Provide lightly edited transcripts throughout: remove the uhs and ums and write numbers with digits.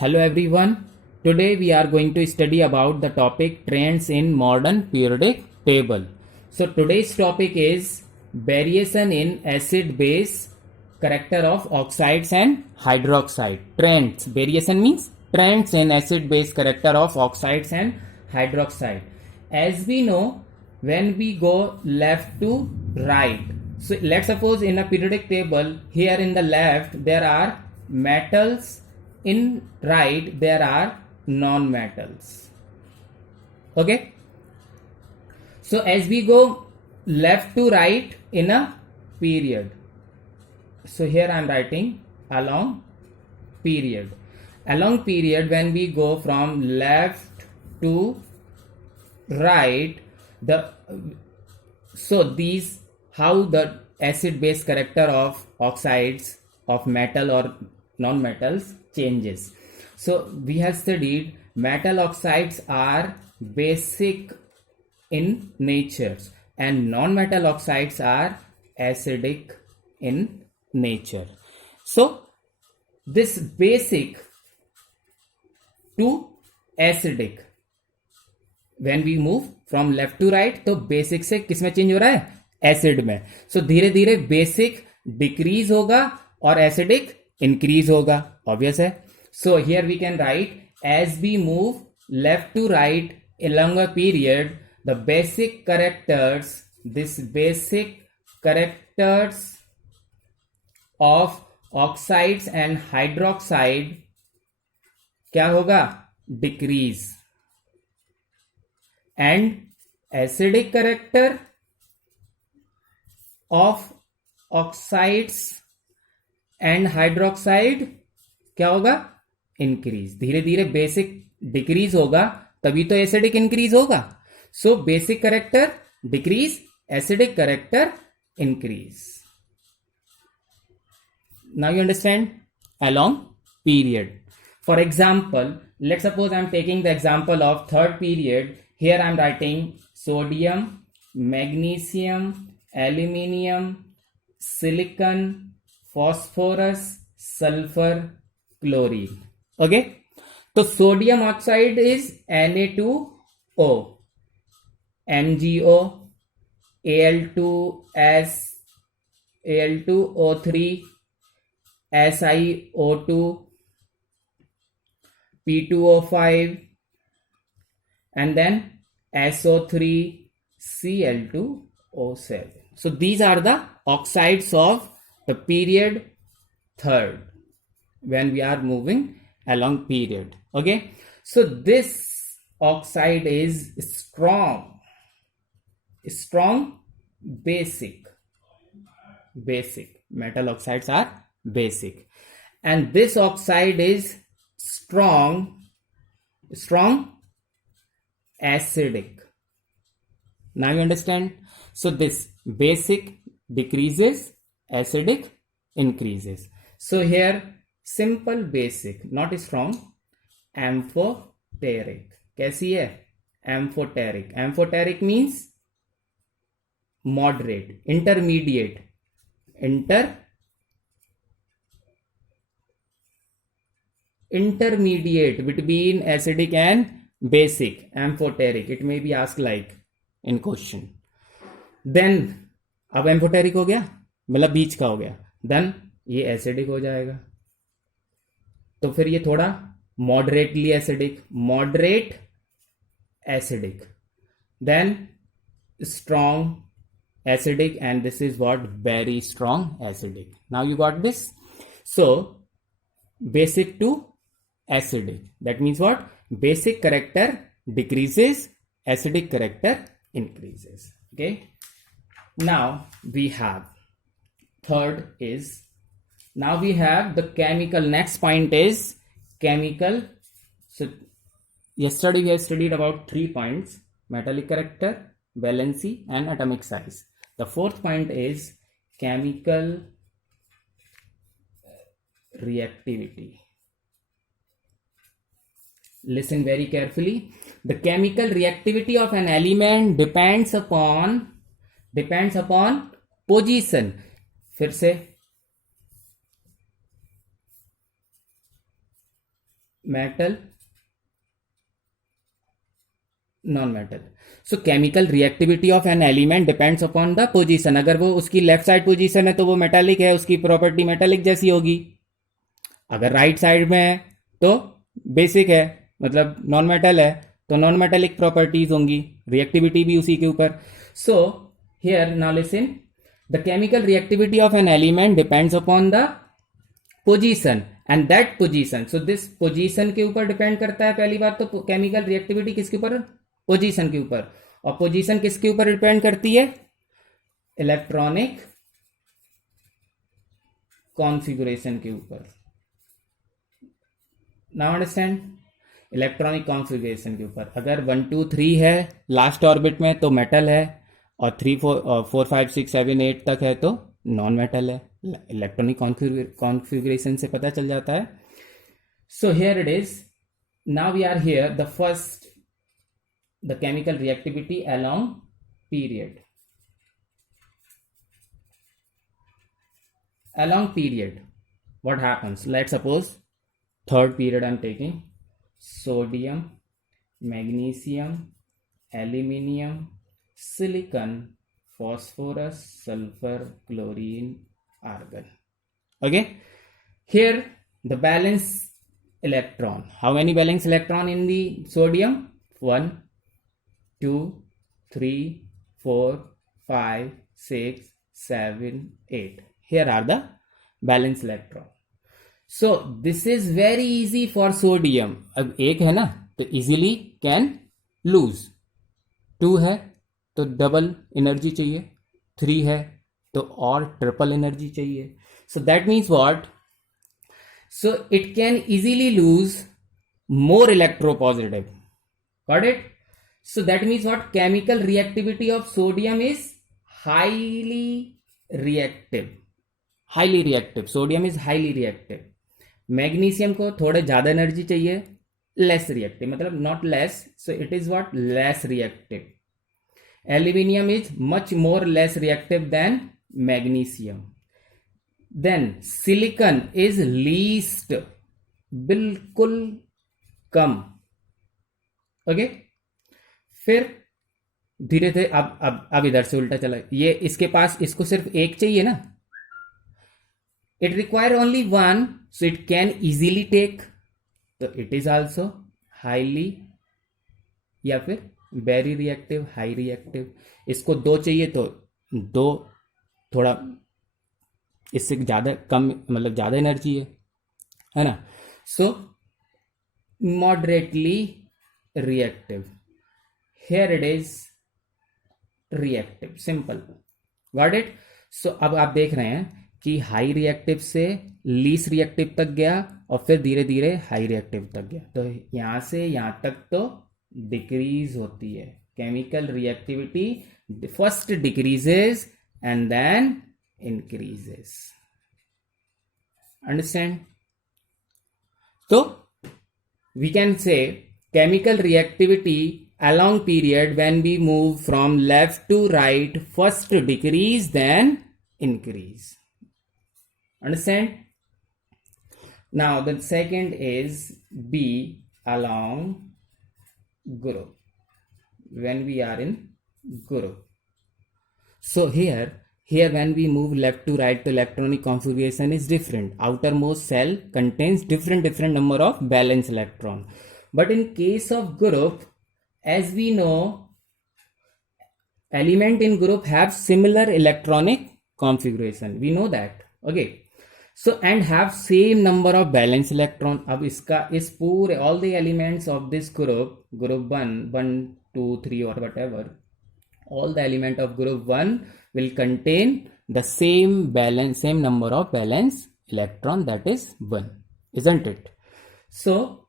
Hello everyone. Today we are going to study about the topic trends in modern periodic table. So today's topic is variation in acid base character of oxides and hydroxide. Trends. Variation means trends in acid base character of oxides and hydroxide. As we know, when we go left to right, so let's suppose in a periodic table, here in the left there are metals, in right there are non-metals. Okay, so as we go left to right in a period, so here I am writing along period. Along period, when we go from left to right, these how the acid base character of oxides, of metal or non-metals changes. So we have studied metal oxides are basic in nature and non-metal oxides are acidic in nature. So this basic to acidic, when we move from left to right, तो basic से किस में change हो रहा है? Acid में. सो धीरे धीरे बेसिक डिक्रीज होगा और एसिडिक इंक्रीज होगा. ऑब्वियस है. So here we can write as we move left to right along a period, the basic characters, this basic characters of oxides and hydroxide क्या होगा? Decrease. And acidic character of oxides and hydroxide क्या होगा? Increase. धीरे धीरे basic decrease होगा तभी तो acidic increase होगा. So basic character decrease, acidic character increase. Now you understand? Along period. For example, let's suppose I am taking the example of third period. Here I am writing sodium, magnesium, aluminium, silicon, phosphorus, sulfur, chlorine. Okay. So sodium oxide is Na2O, MgO, Al2S, Al2O3, SiO2, P2O5, and then SO3, Cl2O7. So these are the oxides of the period third when we are moving along period. Okay, so this oxide is strong, basic. Metal oxides are basic, and this oxide is strong acidic. Now you understand? So this basic decreases, acidic increases. So here simple basic, not strong, amphoteric. कैसी है? Amphoteric. Amphoteric means moderate, intermediate, intermediate between acidic and basic. Amphoteric. It may be asked like in question. Then अब amphoteric हो गया, मतलब बीच का हो गया, then ये एसिडिक हो जाएगा. तो फिर ये थोड़ा moderately acidic, moderate acidic, then strong acidic, and this is what very strong acidic. Now you got this. So basic to acidic, that means what? Basic character decreases, acidic character increases. Okay, now we have third is, now we have the chemical. Next point is chemical. So yesterday we have studied about 3 points: metallic character, valency, and atomic size. The fourth point is chemical reactivity. Listen very carefully. The chemical reactivity of an element depends upon position. फिर से metal, non metal. So chemical reactivity of an element depends upon the position. अगर वो उसकी left side position है तो वो metallic है, उसकी प्रॉपर्टी मेटालिक जैसी होगी. अगर राइट साइड में है तो बेसिक है, मतलब नॉन मेटल है, तो नॉन मेटेलिक प्रॉपर्टीज होंगी, रिएक्टिविटी भी उसी के ऊपर. So here now listen, the chemical reactivity of an element depends upon the position and that position. So this position के ऊपर डिपेंड करता है पहली बात. तो केमिकल रिएक्टिविटी किसके ऊपर? पोजीशन के ऊपर. और पोजीशन किसके ऊपर डिपेंड करती है? इलेक्ट्रॉनिक कॉन्फ़िगरेशन के ऊपर. नाउ अंडरस्टैंड, इलेक्ट्रॉनिक कॉन्फ़िगरेशन के ऊपर. अगर 1 2 3 है लास्ट ऑर्बिट में तो मेटल है, और 3 4 5 6 7 8 तक है तो नॉन मेटल है. इलेक्ट्रॉनिक कॉन्फ़िगरेशन से पता चल जाता है. So here it is. Now we are here the first, the chemical reactivity along period. Along period, what happens? Let's suppose third period I'm taking sodium, magnesium, aluminium, silicon, phosphorus, sulfur, chlorine, argon. Okay, here the valence electron. How many valence electron in the sodium? 1 2 3 4 5 6 7 8. Here are the valence electron. So this is very easy for sodium. अब एक है ना तो easily can lose. 2 है तो double energy चाहिए, 3 है तो और ट्रिपल एनर्जी चाहिए. So that means what? So it can easily lose more electropositive. Got it? So that means what? Chemical reactivity of sodium is highly reactive. Highly reactive. Sodium is highly reactive. Magnesium को थोड़े ज्यादा energy चाहिए, less reactive. मतलब not less. So it is what? Less reactive. Aluminium is much more less reactive than magnesium. Then silicon is least. बिल्कुल कम. Okay? फिर धीरे धीरे अब इधर से उल्टा चला. ये इसके पास इसको सिर्फ एक चाहिए ना. It require only 1, so it can easily take. तो इट इज आल्सो हाईली या फिर वेरी रिएक्टिव, हाई रिएक्टिव. इसको 2 चाहिए तो 2 थोड़ा इससे ज्यादा कम, मतलब ज्यादा एनर्जी है ना. So moderately reactive. Here it is reactive. Simple. Got it? So अब आप देख रहे हैं कि हाई रिएक्टिव से लीस्ट रिएक्टिव तक गया और फिर धीरे धीरे हाई रिएक्टिव तक गया. तो यहां से यहां तक तो डिक्रीज होती है. Chemical reactivity first decreases and then increases. Understand? तो we can say chemical reactivity along period when we move from left to right, first decrease then increase. Understand? Now the second is B, along group, when we are in group. So here when we move left to right, the electronic configuration is different. Outermost cell contains different number of valence electron. But in case of group, as we know, element in group have similar electronic configuration. We know that. Okay. So and have same number of valence electron. अब इसका इस पूरे all the elements of this group 1 2 3 or whatever, all the element of group 1 will contain the same number of valence electron, that is 1, isn't it? So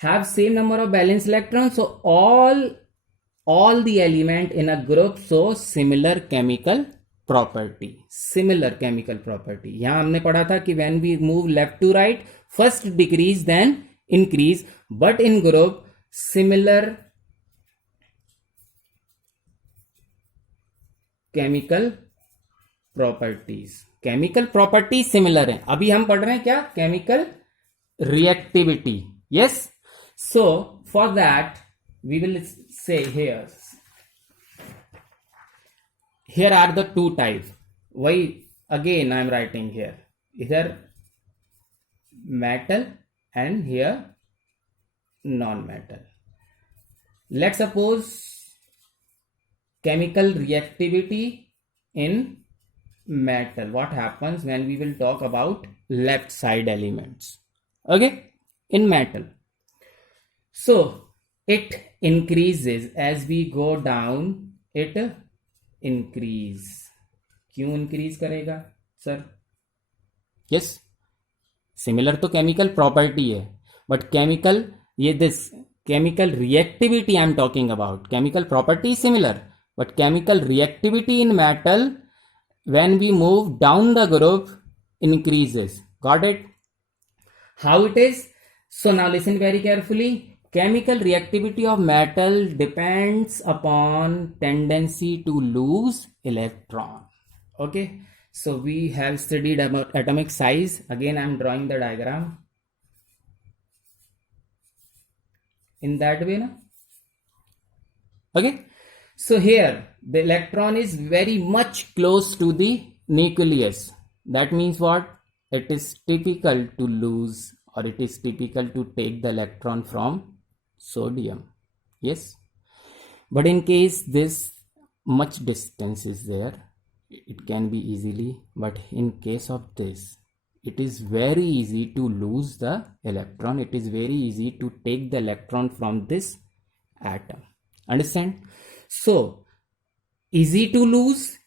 have same number of valence electrons. So all the element in a group show similar chemical property. Similar chemical property. यहां हमने पढ़ा था कि when we move left to right, first decrease then increase. But in group, similar chemical properties. Chemical properties similar है. अभी हम पढ़ रहे हैं क्या? Chemical reactivity. Yes. So for that we will say here are the two types. Why again I am writing here either metal and here non-metal. Let's suppose chemical reactivity in metal. What happens when we will talk about left side elements? Okay, in metal. So it increases as we go down. It increase. क्यों increase करेगा sir? Yes, similar तो chemical property है, but chemical ये this chemical reactivity I am talking about. Chemical property similar, but chemical reactivity in metal when we move down the group increases. Got it? How it is? So now listen very carefully. Chemical reactivity of metal depends upon tendency to lose electron. Okay, so we have studied about atomic size. Again I am drawing the diagram in that way na? Okay, so here the electron is very much close to the nucleus. That means what? It is typical to lose, or it is typical to take the electron from sodium. Yes, but in case this much distance is there, it can be easily, but in case of this, it is very easy to lose the electron. It is very easy to take the electron from this atom. Understand? So easy to lose,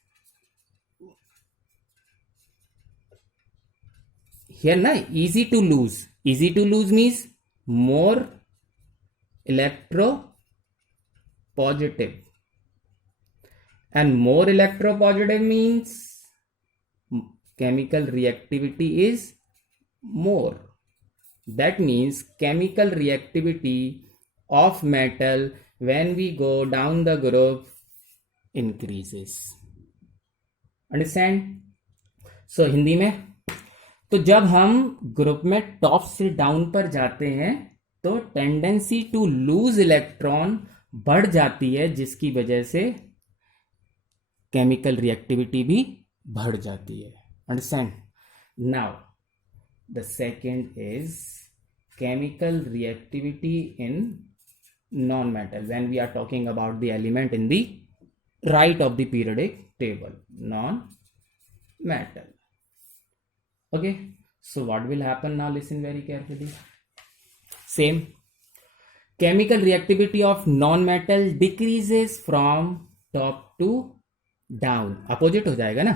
here na, easy to lose means more electropositive, and more electropositive means chemical reactivity is more. That means chemical reactivity of metal when we go down the group increases. Understand? So Hindi में, तो जब हम group में top से down पर जाते हैं तो टेंडेंसी टू लूज इलेक्ट्रॉन बढ़ जाती है, जिसकी वजह से केमिकल रिएक्टिविटी भी बढ़ जाती है. Understand? Now the second is chemical reactivity in non-metal when we are talking about the element in the right of the periodic table, non-metal. Okay, so what will happen now? Listen very carefully. Same, chemical reactivity of non-metal decreases from top to down. Opposite हो जाएगा ना.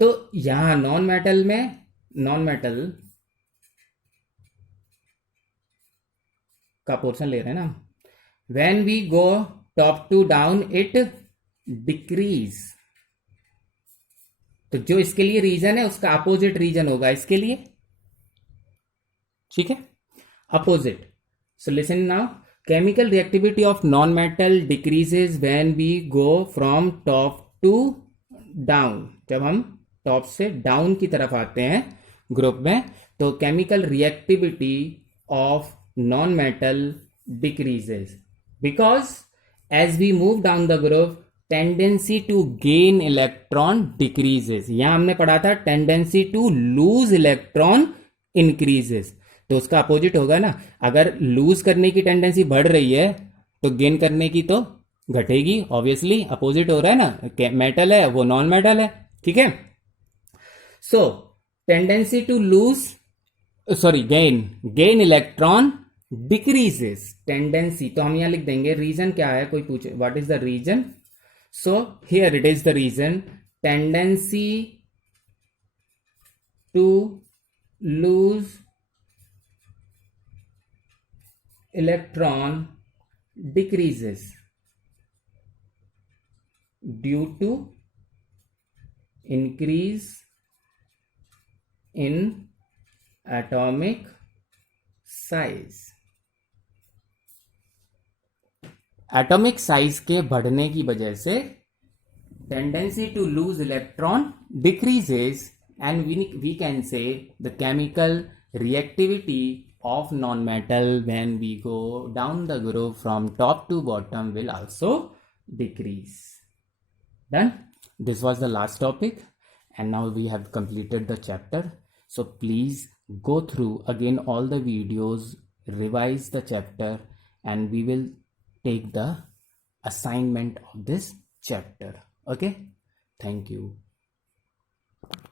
तो यहां non-metal में non-metal का portion ले रहे हैं ना. When we go top to down it decrease. तो जो इसके लिए रीजन है उसका अपोजिट रीजन होगा इसके लिए. ठीक है, opposite. So listen now, chemical reactivity of non metal decreases when we go from top to down. जब हम टॉप से डाउन की तरफ आते हैं ग्रुप में, तो chemical reactivity of non-metal decreases because as we move down the group tendency to gain electron decreases. यहां हमने पढ़ा था tendency to lose electron increases, तो उसका अपोजिट होगा ना. अगर लूज करने की टेंडेंसी बढ़ रही है तो गेन करने की तो घटेगी. ऑब्वियसली अपोजिट हो रहा है ना, मेटल है वो नॉन मेटल है. ठीक है, so tendency to lose gain electron decreases. Tendency तो हम यहां लिख देंगे. रीजन क्या है, कोई पूछे what is the reason. So here it is the reason, tendency to lose electron decreases due to increase in atomic size. Atomic size के बढ़ने की वजह से tendency to lose electron decreases, and we can say the chemical reactivity of non-metal when we go down the group from top to bottom will also decrease. Done? This was the last topic, and now we have completed the chapter. So please go through again all the videos, revise the chapter, and we will take the assignment of this chapter. Okay? Thank you.